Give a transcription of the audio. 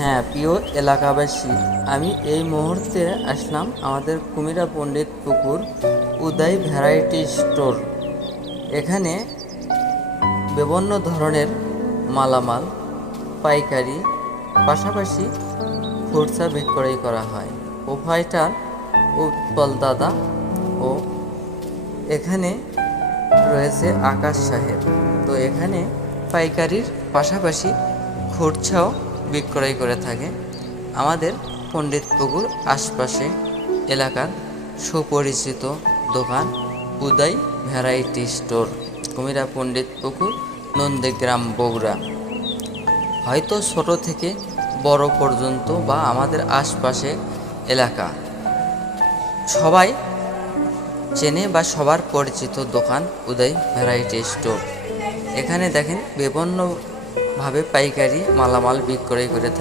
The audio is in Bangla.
হ্যাঁ, প্রিয় এলাকাবাসী, আমি এই মুহূর্তে আসলাম আমাদের কুমিরা পণ্ডিত পুকুর উদয় ভ্যারাইটি স্টোর। এখানে বিভিন্ন ধরনের মালামাল পাইকারি পাশাপাশি খুচরা বিক্রয় করা হয়। প্রোপাইটার উৎপল দাদা ও এখানে রয়েছে আকাশ সাহেব। তো এখানে পাইকারির পাশাপাশি খুচরাও বিক্রয় করে থাকে। আমাদের পণ্ডিতপুকুর আশপাশে এলাকার সুপরিচিত দোকান উদয় ভ্যারাইটি স্টোর, কুমিরা পণ্ডিতপুকুর, নন্দীগ্রাম, বগুড়া। হয়তো ছোট থেকে বড় পর্যন্ত বা আমাদের আশপাশে এলাকা সবাই চেনে বা সবার পরিচিত দোকান উদয় ভ্যারাইটি স্টোর। এখানে দেখেন বিভিন্নভাবে পাইকারি মালামাল বিক্রয় করে থাকে।